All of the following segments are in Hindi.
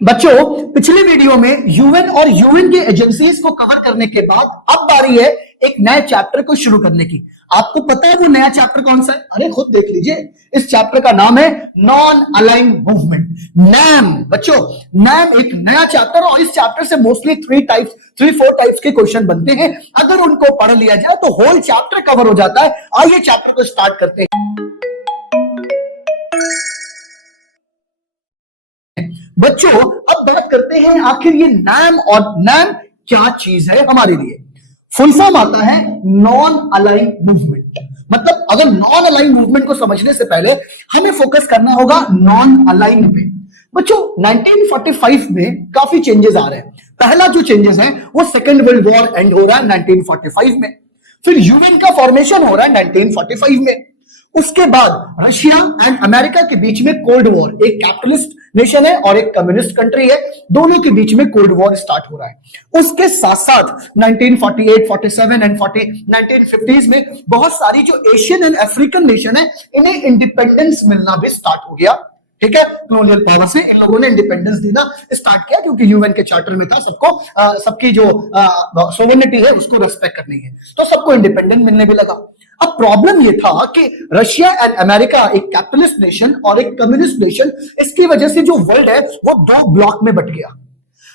बच्चों, पिछले वीडियो में यूएन और यूएन के एजेंसीज को कवर करने के बाद अब बारी है एक नए चैप्टर को शुरू करने की। आपको पता है वो नया चैप्टर कौन सा है? अरे खुद देख लीजिए। इस चैप्टर का नाम है नॉन अलाइंड मूवमेंट, नैम। बच्चों, नैम एक नया चैप्टर और इस चैप्टर से मोस्टली 3-4 टाइप्स के क्वेश्चन बनते हैं। अगर उनको पढ़ लिया जाए तो होल चैप्टर कवर हो जाता है। आइए चैप्टर को स्टार्ट करते हैं। बच्चों, अब बात करते हैं आखिर ये नैम और नैम क्या चीज है हमारे लिए। फुल फॉर्म आता है नॉन अलाइंड मूवमेंट। मतलब अगर नॉन अलाइंड मूवमेंट को समझने से पहले हमें फोकस करना होगा नॉन अलाइंड पे। बच्चों, 1945 में काफी चेंजेस आ रहे हैं। पहला जो चेंजेस है वो सेकेंड वर्ल्ड वॉर एंड हो रहा है 1945 में। फिर यूएन का फॉर्मेशन हो रहा है 1945 में। उसके बाद रशिया एंड अमेरिका के बीच में कोल्ड वॉर, एक कैपिटलिस्ट नेशन है और एक कम्युनिस्ट कंट्री है, दोनों के बीच में कोल्ड वॉर स्टार्ट हो रहा है। उसके साथ साथ 1948, 47 एंड 1950s में बहुत सारी जो एशियन एंड अफ्रीकन नेशन है इन्हें इंडिपेंडेंस मिलना भी स्टार्ट हो गया। ठीक है, कॉलोनियल पावर से इन लोगों ने इंडिपेंडेंस देना स्टार्ट किया क्योंकि यूएन के चार्टर में था सबको सबकी जो सोवरेनिटी है उसको रेस्पेक्ट करनी है, तो सबको इंडिपेंडेंस मिलने भी लगा। अब प्रॉब्लम ये था कि रशिया एंड अमेरिका एक कैपिटलिस्ट नेशन और एक कम्युनिस्ट नेशन, इसकी वजह से जो वर्ल्ड है वो दो ब्लॉक में बट गया।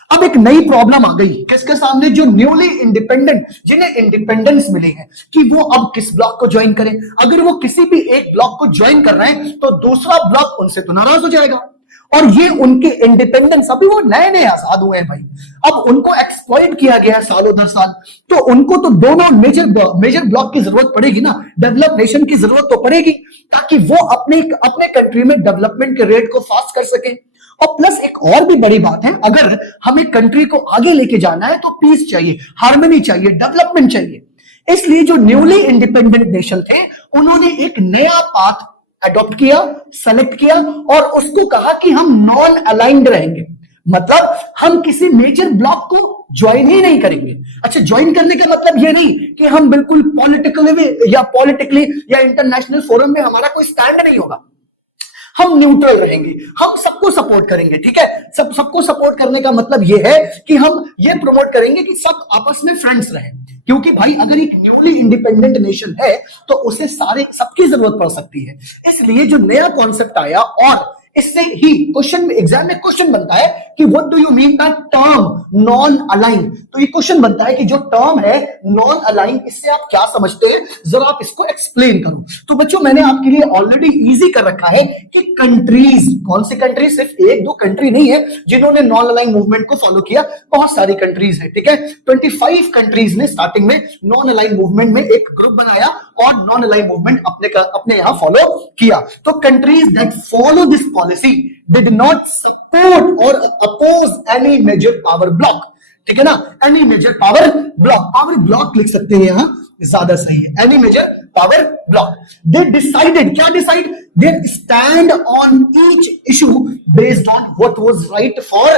अब एक नई प्रॉब्लम आ गई किसके सामने? जो न्यूली इंडिपेंडेंट, जिन्हें इंडिपेंडेंस मिली है, कि वो अब किस ब्लॉक को ज्वाइन करें। अगर वो किसी भी एक ब्लॉक को ज्वाइन कर रहे हैं तो दूसरा ब्लॉक उनसे तो नाराज हो जाएगा और ये उनके इंडिपेंडेंस, अभी वो नए नए आजाद हुए हैं भाई, अब उनको एक्सप्लॉइट किया गया है सालों दर साल, तो उनको तो दोनों मेजर ब्लॉक की जरूरत पड़ेगी ना, डेवलप नेशन की जरूरत तो पड़ेगी ताकि वो अपने कंट्री में डेवलपमेंट के रेट को फास्ट कर सके। और प्लस एक और भी बड़ी बात है, अगर हमें कंट्री को आगे लेके जाना है तो पीस चाहिए, हार्मनी चाहिए, डेवलपमेंट चाहिए। इसलिए जो न्यूली इंडिपेंडेंट नेशन थे उन्होंने एक नया पाथ अडॉप्ट किया, सेलेक्ट किया और उसको कहा कि हम नॉन अलाइंड रहेंगे। मतलब हम किसी मेजर ब्लॉक को ज्वाइन ही नहीं करेंगे। अच्छा, ज्वाइन करने का मतलब ये नहीं कि हम बिल्कुल पॉलिटिकली या इंटरनेशनल फोरम में हमारा कोई स्टैंड नहीं होगा। हम न्यूट्रल रहेंगे, हम सबको सपोर्ट करेंगे। ठीक है, सबको सपोर्ट करने का मतलब यह है कि हम ये प्रमोट करेंगे कि सब आपस में फ्रेंड्स रहें, क्योंकि भाई अगर एक न्यूली इंडिपेंडेंट नेशन है तो उसे सबकी जरूरत पड़ सकती है। इसलिए जो नया कॉन्सेप्ट आया और इससे ही क्वेश्चन में, एग्जाम में क्वेश्चन बनता है कि what do you mean by term non align. तो ये क्वेश्चन बनता है कि जो टर्म है नॉन अलाइन, इससे आप क्या समझते हैं, जरा आप इसको एक्सप्लेन करो। तो बच्चों, मैंने आपके लिए ऑलरेडी इजी कर रखा है कि कंट्रीज, कौन सी कंट्री, सिर्फ एक दो कंट्री नहीं है जिन्होंने नॉन अलाइन मूवमेंट को फॉलो किया, बहुत सारी कंट्रीज है। ठीक है, 25 कंट्रीज ने स्टार्टिंग में नॉन अलाइन मूवमेंट में एक ग्रुप बनाया और नॉन अलाइन मूवमेंट अपने यहां फॉलो किया। तो countries that follow this policy did not support और oppose any major power bloc. ठीक है ना, एनी मेजर पावर ब्लॉक लिख सकते हैं यहां, ज्यादा सही है, any major power bloc. They decided, क्या decide? They stand on each issue based on what was right for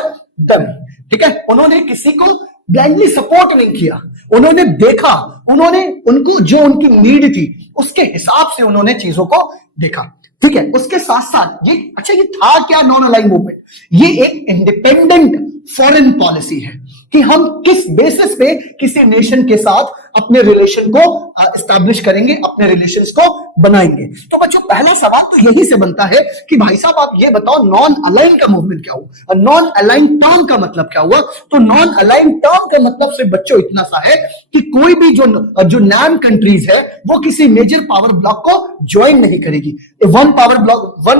them. ठीक है, उन्होंने किसी को ब्लाइंडली सपोर्ट नहीं किया, उन्होंने देखा, उनको जो उनकी नीड थी उसके हिसाब से उन्होंने चीजों को देखा। ठीक है, उसके साथ साथ ये था क्या नॉन अलाइन मूवमेंट? ये एक इंडिपेंडेंट फॉरेन पॉलिसी है कि हम किस बेसिस पे किसी नेशन के साथ अपने रिलेशन को एस्टैब्लिश करेंगे, अपने रिलेशंस को बनाएंगे। तो बच्चों, पहला सवाल तो यही से बनता है कि भाई साहब आप ये बताओ नॉन अलाइन का मूवमेंट क्या हुआ, नॉन अलाइन टर्म का मतलब क्या हुआ? तो नॉन अलाइन टर्म का मतलब सिर्फ बच्चों इतना सा है कि कोई भी जो नैम कंट्रीज है वो किसी मेजर पावर ब्लॉक को ज्वाइन नहीं करेगी। वन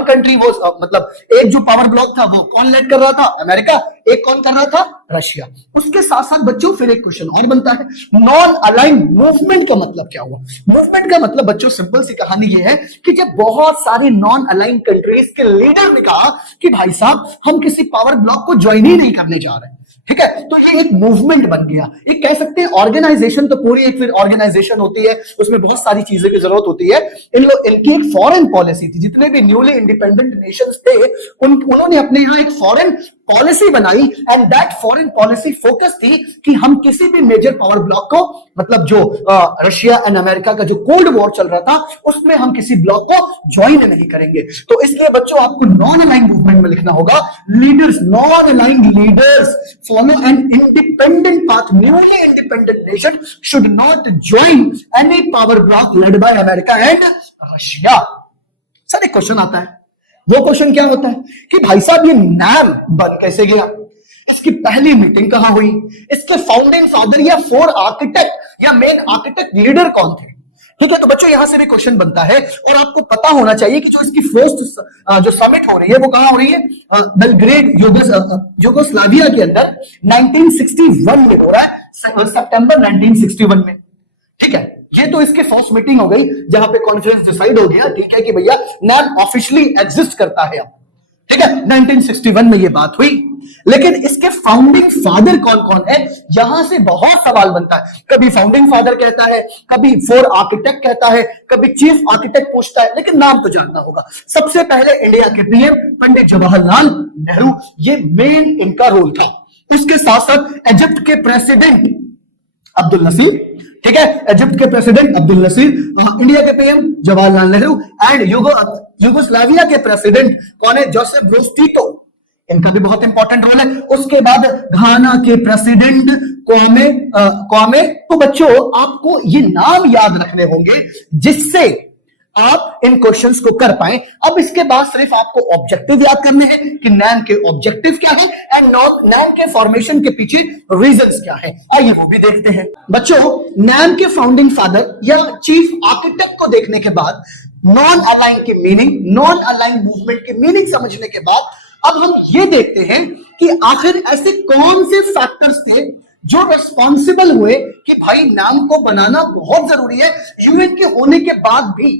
कंट्री वो मतलब एक जो पावर ब्लॉक था वो कौन लीड कर रहा था? अमेरिका। एक कौन कर रहा था? रशिया। उसके साथ साथ बच्चों फिर एक क्वेश्चन और बनता है, नॉन अलाइन मूवमेंट का मतलब क्या हुआ? मूवमेंट का मतलब बच्चों सिंपल सी कहानी ये है कि जब बहुत सारे नॉन अलाइन कंट्रीज के लीडर ने कहा कि भाई साहब हम किसी पावर ब्लॉक को ज्वाइन ही नहीं करने जा रहे हैं, ठीक है, तो ये एक मूवमेंट बन गया। ये कह सकते हैं ऑर्गेनाइजेशन तो पूरी एक फिर ऑर्गेनाइजेशन होती है, उसमें बहुत सारी चीजों की जरूरत होती है। इनकी एक फॉरेन पॉलिसी थी, जितने भी न्यूली इंडिपेंडेंट नेशंस थे उन्होंने अपने यहाँ एक फॉरेन पॉलिसी बनाई and that foreign policy focus थी कि हम किसी भी मेजर पावर ब्लॉक को, मतलब जो रशिया एंड अमेरिका का जो कोल्ड वॉर चल रहा था, उसमें हम किसी ब्लॉक को ज्वाइन नहीं करेंगे। तो इसलिए बच्चों आपको नॉन अलाइंड मूवमेंट में लिखना होगा leaders, non aligned leaders follow an independent path, newly independent nation should not join any power block led by America and Russia. Sir एक क्वेश्चन आता है, वो क्वेश्चन क्या होता है कि भाई साहब ये नाम बन कैसे गया, इसकी पहली मीटिंग कहां हुई, इसके फाउंडिंग फादर या फोर आर्किटेक्ट या मेन आर्किटेक्ट लीडर कौन थे। ठीक है, तो बच्चों यहां से भी क्वेश्चन बनता है और आपको पता होना चाहिए कि जो इसकी फर्स्ट जो समिट हो रही है वो कहां हो रही है, बेलग्रेड यूगोस्लाविया के अंदर 1961 में हो रहा है, सितंबर 1961 में। ठीक है, ये तो इसके फर्स्ट मीटिंग हो गई जहां पे कॉन्फ्रेंस डिसाइड हो गया, ठीक है, कि भैया नैम ऑफिशियली एग्जिस्ट करता है अब। ठीक है, 1961 में ये बात हुई, लेकिन इसके फाउंडिंग फादर कौन कौन है, यहां से बहुत सवाल बनता है। कभी फाउंडिंग फादर कहता है, कभी फोर आर्किटेक्ट कहता है, कभी चीफ आर्किटेक्ट पूछता है, लेकिन नाम तो जानना होगा। सबसे पहले इंडिया के पीएम पंडित जवाहरलाल नेहरू, ये मेन इनका रोल था। उसके साथ साथ इजिप्ट के प्रेसिडेंट अब्दुल नसीर, ठीक है, इजिप्ट के प्रेसिडेंट अब्दुल नसीर, इंडिया के PM Jawaharlal Nehru and Yugoslavia के प्रेसिडेंट कौन है, जोसेफ ब्रोज टीटो, इनका भी बहुत इंपॉर्टेंट रोल है। उसके बाद घाना के प्रेसिडेंट क्वामे। तो बच्चों आपको ये नाम याद रखने होंगे जिससे आप इन क्वेश्चंस को कर पाए। अब इसके बाद सिर्फ आपको ऑब्जेक्टिव याद करने हैं कि नैम के ऑब्जेक्टिव क्या है एंड नैम के फॉर्मेशन के पीछे रीजंस क्या है, आइए वो भी देखते हैं। बच्चों नैम के फाउंडिंग फादर या चीफ आर्किटेक्ट को देखने के बाद, नॉन अलाइन की मीनिंग, नॉन अलाइन मूवमेंट की मीनिंग समझने के बाद अब हम ये देखते हैं कि आखिर ऐसे कौन से फैक्टर्स थे जो रिस्पॉन्सिबल हुए कि भाई नाम को बनाना बहुत जरूरी है यूएन के होने के बाद भी।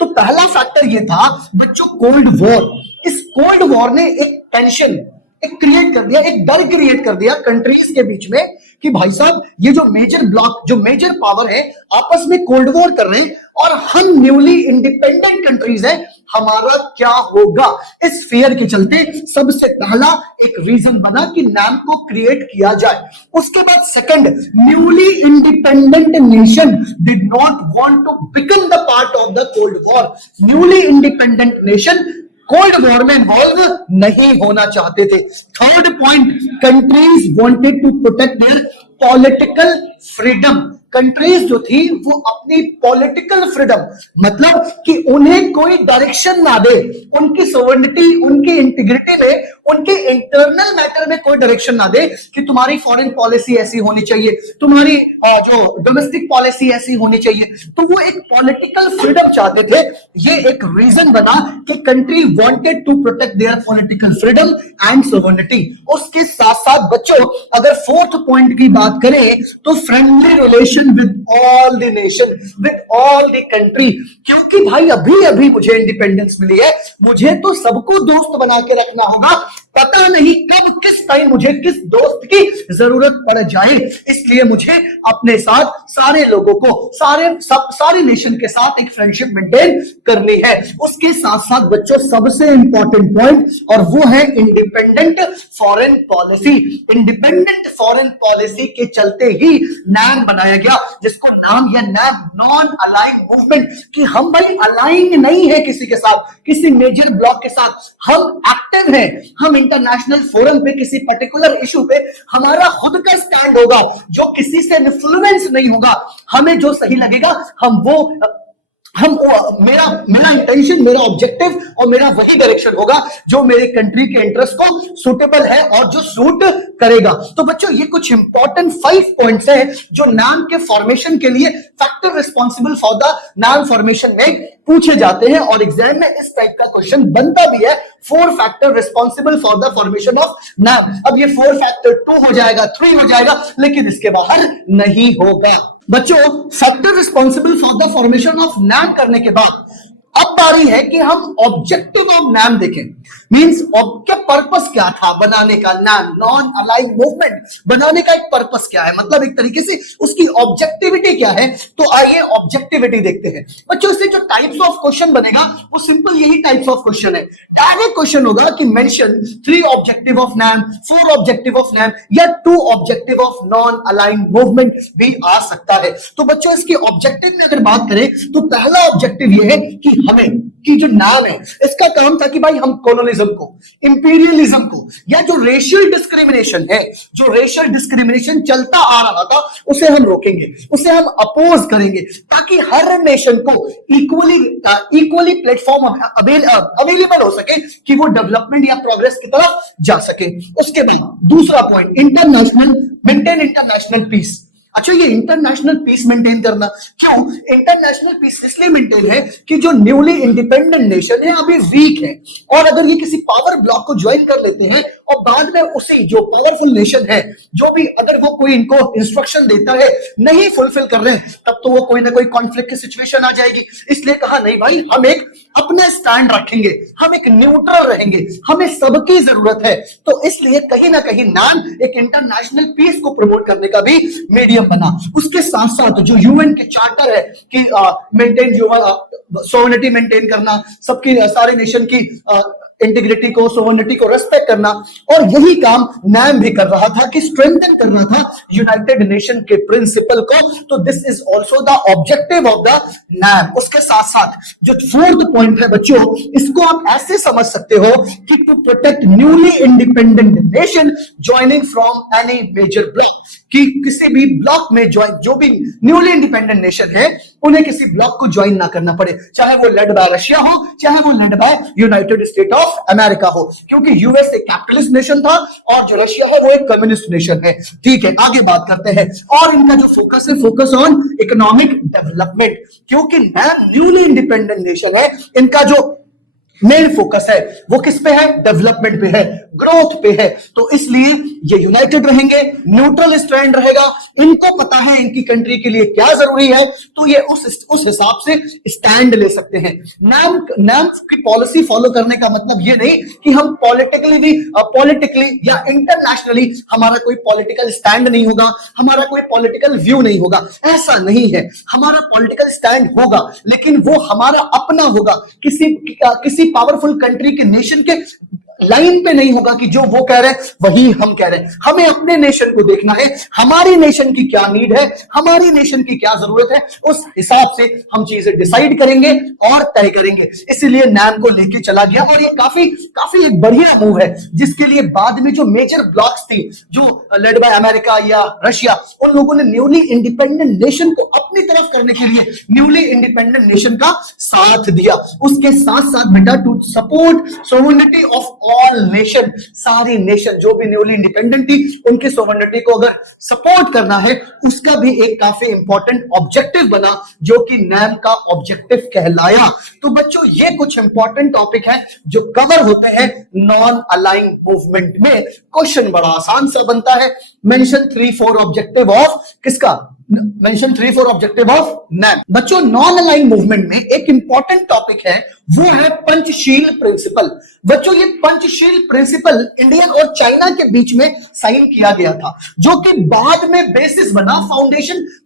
तो पहला फैक्टर ये था बच्चों कोल्ड वॉर। इस कोल्ड वॉर ने एक टेंशन क्रिएट कर दिया, एक डर क्रिएट कर दिया कंट्रीज के बीच में कि भाई साहब ये जो मेजर ब्लॉक, जो मेजर पावर है, आपस में कोल्ड वॉर कर रहे हैं और हम न्यूली इंडिपेंडेंट कंट्रीज हैं, हमारा क्या होगा। इस फियर के चलते सबसे पहला एक रीजन बना कि नाम को क्रिएट किया जाए। उसके बाद second, newly independent nation did not want to become the part of the cold war. Newly independent nation cold war में इन्वॉल्व नहीं होना चाहते थे। Third point, countries wanted to protect their political freedom. Countries जो थी वो अपनी पॉलिटिकल फ्रीडम, मतलब कि उन्हें कोई डायरेक्शन ना दे, उनकी सोवरेनिटी, उनकी इंटीग्रिटी में, उनके इंटरनल मैटर में कोई डायरेक्शन ना दे कि तुम्हारी फॉरेन पॉलिसी ऐसी होनी चाहिए, तुम्हारी जो डोमेस्टिक पॉलिसी ऐसी होनी चाहिए। तो वो एक पॉलिटिकल फ्रीडम चाहते थे। ये एक रीजन बना कि country wanted to protect their political freedom and sovereignty. उसके साथ साथ बच्चों अगर फोर्थ पॉइंट की बात करें तो friendly relation with all the nation, with all the country, क्योंकि भाई अभी अभी मुझे इंडिपेंडेंस मिली है, मुझे तो सबको दोस्त बना के रखना होगा, पता नहीं कब किस टाइम मुझे किस दोस्त की जरूरत पड़ जाए, इसलिए मुझे अपने साथ सारे लोगों को, सारे नेशन के साथ एक फ्रेंडशिप मेंटेन करनी है। उसके साथ साथ बच्चों सबसे इंपॉर्टेंट पॉइंट, और वो है independent foreign policy. Independent foreign policy के चलते ही नैम बनाया गया, जिसको नाम या नैम नॉन अलाइन मूवमेंट, कि हम भाई अलाइन नहीं है किसी के साथ, किसी मेजर ब्लॉक के साथ, हम एक्टिव हैं, हम इंटरनेशनल फोरम पे किसी पर्टिकुलर इशू पे हमारा खुद का स्टैंड होगा जो किसी से इन्फ्लुएंस नहीं होगा। हमें जो सही लगेगा मेरा इंटेंशन, मेरा ऑब्जेक्टिव और मेरा वही डायरेक्शन होगा जो मेरे कंट्री के इंटरेस्ट को सूटेबल है और जो सूट करेगा। तो बच्चों ये कुछ इंपॉर्टेंट 5 पॉइंट्स हैं जो नाम के फॉर्मेशन के लिए फैक्टर रिस्पॉन्सिबल फॉर द नाम फॉर्मेशन में पूछे जाते हैं और एग्जाम में इस टाइप का क्वेश्चन बनता भी है। 4 factor responsible for the formation of नाम। अब ये 4 फैक्टर 2 हो जाएगा, 3 हो जाएगा, लेकिन इसके बाहर नहीं होगा। बच्चों factor responsible for the formation of नाम करने के बाद अब बारी है कि हम ऑब्जेक्टिव ऑफ नैम देखें। मींस क्या पर्पस क्या था बनाने का, नैम नॉन अलाइंग मूवमेंट बनाने का एक पर्पस क्या है, मतलब एक तरीके से उसकी ऑब्जेक्टिविटी क्या है। तो आइए ऑब्जेक्टिविटी देखते हैं बच्चों। इससे जो टाइप्स ऑफ क्वेश्चन बनेगा वो सिंपल यही टाइप्स ऑफ क्वेश्चन है। डायरेक्ट क्वेश्चन होगा कि mention 3 objective of NAM, 4 objective of NAM, या 2 objective of non aligning movement भी आ सकता है। तो बच्चों इसकी ऑब्जेक्टिव में अगर बात करें तो पहला ऑब्जेक्टिव ये है कि हमें कि जो नाम है इसका काम था कि भाई हम कॉलोनिज्म को, इंपीरियलिज्म को, या जो रेशियल डिस्क्रिमिनेशन है, जो रेशियल डिस्क्रिमिनेशन चलता आ रहा था उसे हम रोकेंगे, उसे हम अपोज करेंगे, ताकि हर नेशन को इक्वली प्लेटफॉर्म अवेलेबल हो सके कि वो डेवलपमेंट या प्रोग्रेस की तरफ जा सके। उसके बाद दूसरा पॉइंट, मेंटेन इंटरनेशनल पीस। अच्छा, ये इंटरनेशनल पीस मेंटेन करना क्यों? इंटरनेशनल पीस इसलिए मेंटेन है कि जो न्यूली इंडिपेंडेंट नेशन है अभी वीक है, और अगर ये किसी पावर ब्लॉक को ज्वाइन कर लेते हैं और बाद में उसी जो पावरफुल नेशन है, जो भी अगर वो कोई इनको इंस्ट्रक्शन देता है नहीं फुलफिल कर रहे हैं, तब तो वो कोई ना कोई कॉन्फ्लिक्ट की सिचुएशन आ जाएगी। इसलिए कहा नहीं भाई, हम एक अपने स्टैंड रखेंगे, हम एक न्यूट्रल रहेंगे, हमें सबकी जरूरत है। तो इसलिए कहीं ना कहीं नाम एक इंटरनेशनल पीस को प्रमोट करने का भी मीडियम बना। उसके साथ साथ जो यूएन के चार्टर है कि मेंटेन सोवरेनिटी मेंटेन करना, सबकी सारे नेशन की इंटीग्रिटी को, सोवरेनिटी को रेस्पेक्ट करना, और यही काम नैम भी कर रहा था कि स्ट्रेंथन कर रहा था यूनाइटेड नेशन के प्रिंसिपल को। तो this is also the objective of the NAM. उसके साथ साथ जो फोर्थ पॉइंट है बच्चों, इसको आप ऐसे समझ सकते हो कि to protect newly independent nation joining from any major bloc, कि किसी भी ब्लॉक में ज्वाइन, जो भी न्यूली इंडिपेंडेंट नेशन है उन्हें किसी ब्लॉक को ज्वाइन ना करना पड़े, चाहे वो लेड बाय रशिया हो, चाहे वो led by United state of America हो, क्योंकि यूएस एक कैपिटलिस्ट नेशन था और जो रशिया है वो एक कम्युनिस्ट नेशन है। ठीक है, आगे बात करते हैं। और इनका जो फोकस है, फोकस ऑन इकोनॉमिक डेवलपमेंट, क्योंकि न्यूली इंडिपेंडेंट नेशन है, इनका जो मेन फोकस है वो किस पे है? डेवलपमेंट पे है, ग्रोथ पे है। तो इसलिए ये यूनाइटेड रहेंगे, न्यूट्रल स्टैंड रहेगा, इनको पता है इनकी कंट्री के लिए क्या जरूरी है, तो ये उस हिसाब से स्टैंड ले सकते हैं। नाम की पॉलिसी फॉलो करने का मतलब ये नहीं कि हम पॉलिटिकली या इंटरनेशनली हमारा कोई पॉलिटिकल स्टैंड नहीं होगा, हमारा कोई पॉलिटिकल व्यू नहीं होगा, ऐसा नहीं है। हमारा पॉलिटिकल स्टैंड होगा, लेकिन वो हमारा अपना होगा, किसी पावरफुल कंट्री के नेशन के लाइन पे नहीं होगा कि जो वो कह रहे हैं वही हम कह रहे हैं। हमें अपने नेशन को देखना है, हमारी नेशन की क्या नीड है, हमारी नेशन की क्या जरूरत है, उस हिसाब से हम चीजें डिसाइड करेंगे और तय करेंगे। इसलिए नैम को लेके चला गया, और ये काफी एक बढ़िया मूव है, जिसके लिए बाद में जो मेजर ब्लॉक्स थी, जो लेड बाय अमेरिका या रशिया, उन लोगों ने न्यूली इंडिपेंडेंट नेशन को अपनी तरफ करने के लिए न्यूली इंडिपेंडेंट नेशन का साथ दिया। उसके साथ साथ बेटा, to support sovereignty of all nation, सारी नेशन जो भी न्यूली इंडिपेंडेंट थी उनकी सोवरेनिटी को अगर सपोर्ट करना है, उसका भी एक काफी इंपॉर्टेंट ऑब्जेक्टिव बना, जो कि नैम का ऑब्जेक्टिव कहलाया। तो बच्चों, ये कुछ इंपॉर्टेंट टॉपिक है जो कवर होते हैं नॉन अलाइंग मूवमेंट में। क्वेश्चन बड़ा आसान सा बनता है, मेंशन 3-4 ऑब्जेक्टिव ऑफ किसका? Mention 3-4 objective of NAM. बच्चों, नॉन अलाइंग मूवमेंट में एक इंपॉर्टेंट टॉपिक है, वो है पंचशील प्रिंसिपल। बच्चों, ये पंचशील प्रिंसिपल इंडिया और चाइना के बीच में साइन किया गया था, जो कि बाद में बेसिस बना,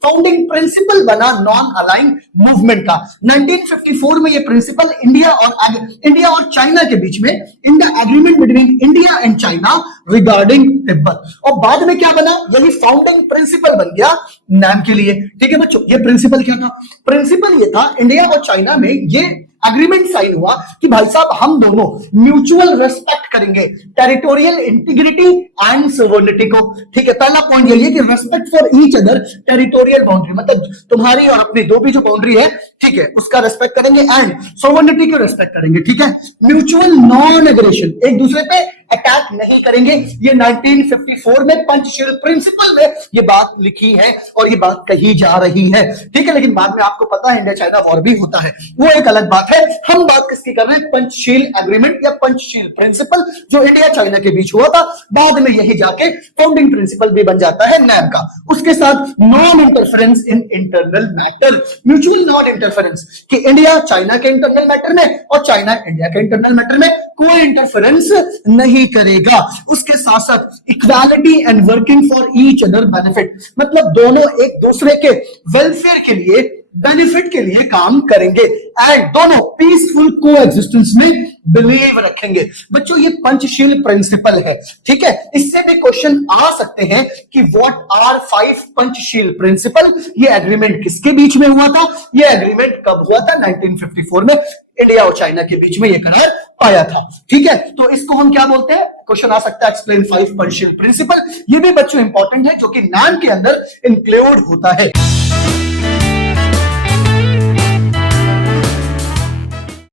फाउंडिंग प्रिंसिपल बना नॉन अलाइंग मूवमेंट का। 1954 में ये प्रिंसिपल इंडिया और चाइना के बीच में, in the agreement between India and China regarding Tibet, और बाद में क्या बना? यही फाउंडिंग प्रिंसिपल बन गया नैम के लिए। ठीक है बच्चों, ये प्रिंसिपल क्या था? प्रिंसिपल ये था, इंडिया और चाइना में ये एग्रीमेंट साइन हुआ कि भाई साहब हम दोनों म्यूचुअल रेस्पेक्ट करेंगे टेरिटोरियल इंटीग्रिटी एंड सोवरेनिटी को। ठीक है, पहला पॉइंट यही है कि respect for each other territorial boundary, मतलब तुम्हारी और अपनी दो भी जो बाउंड्री है, ठीक है, उसका रेस्पेक्ट करेंगे, एंड सोवरेनिटी को रेस्पेक्ट करेंगे। ठीक है, म्यूचुअल नॉन एग्रेशन, एक दूसरे पे अटैक नहीं करेंगे। ये 1954 में पंचशील प्रिंसिपल में ये बात लिखी है और ये बात कही जा रही है। ठीक है, लेकिन बाद में आपको पता है इंडिया चाइना वॉर भी होता है, वो एक अलग बात है। हम बात किसकी कर रहे हैं? पंचशील एग्रीमेंट या पंचशील प्रिंसिपल, जो इंडिया चाइना के बीच हुआ था, बाद में यही जाके फाउंडिंग प्रिंसिपल भी बन जाता है नैम का। उसके साथ non interference in internal matter, mutual non interference, कि इंडिया चाइना के इंटरनल मैटर में और चाइना इंडिया के इंटरनल मैटर में कोई इंटरफेरेंस नहीं करेगा। उसके साथ साथ equality and working for each other benefit, मतलब दोनों एक दूसरे के वेलफेयर के लिए, बेनिफिट के लिए काम करेंगे एंड दोनों पीसफुल कोएग्जिस्टेंस में बिलीव रखेंगे। बच्चों ये पंचशील प्रिंसिपल है, ठीक है। इससे भी क्वेश्चन आ सकते हैं कि व्हाट आर 5 पंचशील प्रिंसिपल। ये एग्रीमेंट किसके बीच में हुआ था, ये एग्रीमेंट कब हुआ था, 1954 में इंडिया और चाइना के बीच में ये करार पाया था, ठीक है। तो इसको हम क्या बोलते हैं, क्वेश्चन आ सकता है एक्सप्लेन 5 पंचशील प्रिंसिपल। ये भी बच्चों इंपॉर्टेंट है जो कि नैम के अंदर इंक्लूड होता है।